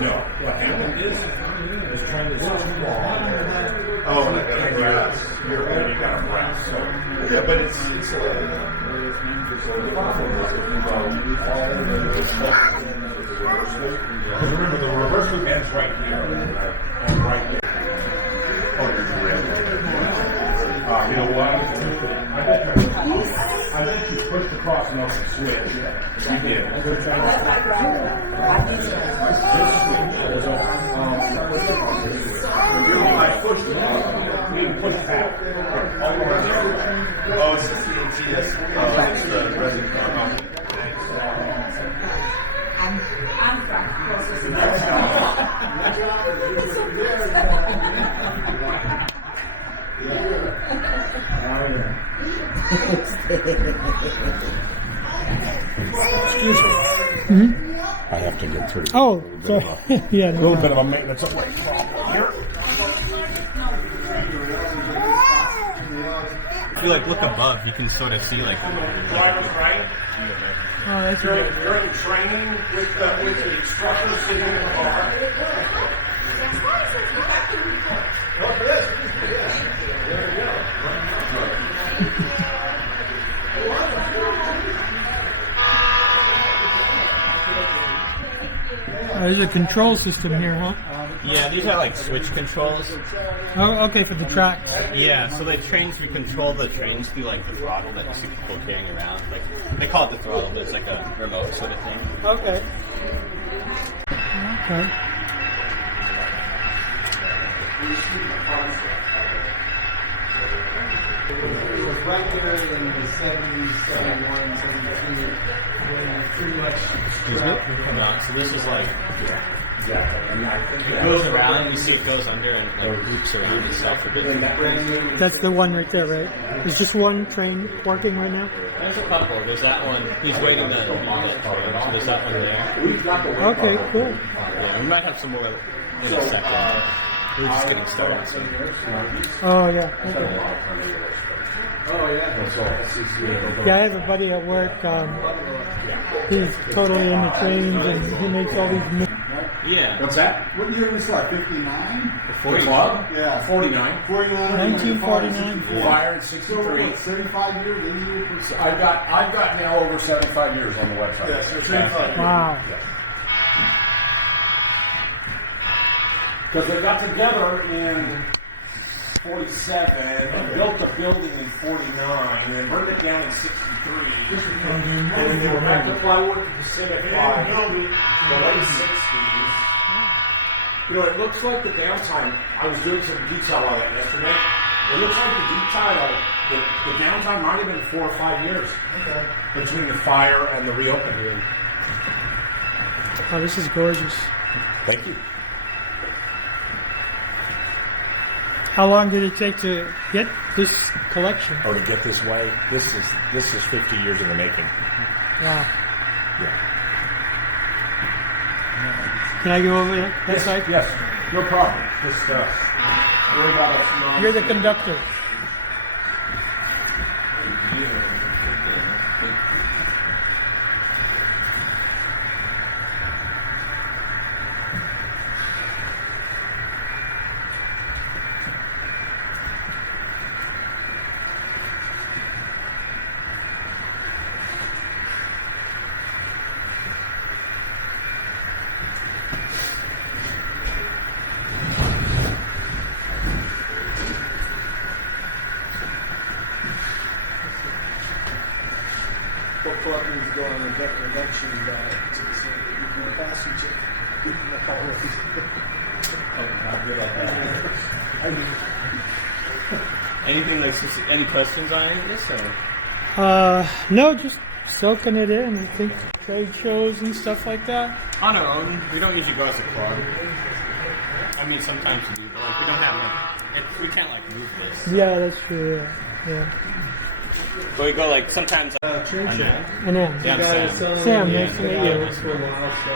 No. What happened is trying to switch the wall. Oh, and I got a brass. You're right, you got a brass. So, yeah, but it's remember, the reverse loop ends right here. And right here. Oh, there's the rail. You know what? I bet you pushed across and off the switch. You did. I pushed it. You didn't push back. Oh, it's the enthusiast. It's the resin car. Excuse me. Mm-hmm. I have to get through. Oh, sorry. Yeah, A little bit of a maintenance away problem here. If you look above, you can sort of see Driver's right. Oh, that's You're good. in training with the instructor sitting in the car. There we go. There's a control system here, huh? Yeah, these are switch controls. Oh, okay, for the tracks. Yeah, so they trains, you control the trains through the throttle that you see people carrying around. They call it the throttle, but it's like a remote sort of thing. Okay. Okay. It was right there in the 70s, 71, 72, when pretty much... Excuse me? No, so this is it goes around, you see it goes under and loops around and stuff. That's the one right there, right? Is just one train working right now? There's a couple. There's that one. He's waiting to so there's that one there. Okay, cool. Yeah, we might have some more in a second. We're just getting started. So. Oh, yeah. Okay. Oh, yeah. Yeah, I have a buddy at work. He's totally into trains, and he makes all these... Yeah. What's that? What year was that, 59? The club? Yeah. 49. 49. 1949. Fire in So, 63. what, 35 years, 80 years? I've got now over 75 years on the website. Yeah, so 35 Wow. Because they got together in 47 and built a building in 49 and burned it down in 63. And they were back to plywood to Pacific by the late 60s. You know, it looks like the downtime, I was doing some detail on that yesterday. It looks like the downtime might have been 4 or 5 years between the fire and the reopening. Oh, this is gorgeous. Thank you. How long did it take to get this collection? Oh, to get this way? This is 50 years in the making. Wow. Yeah. Can I go over that side? Yes, no problem. Just worry about us. You're the conductor. What buttons go on the election ballot? So, you can pass each Anything any questions on any of this? Or? No, just soaking it in. I think trade shows and stuff like that. On our own, we don't usually go as a club. I mean, sometimes we do, but we don't have we can't move this. Yeah, that's true. Yeah. But we go sometimes. trade show. And then Yeah, I'm Sam. Sam, nice to meet you. For a while, so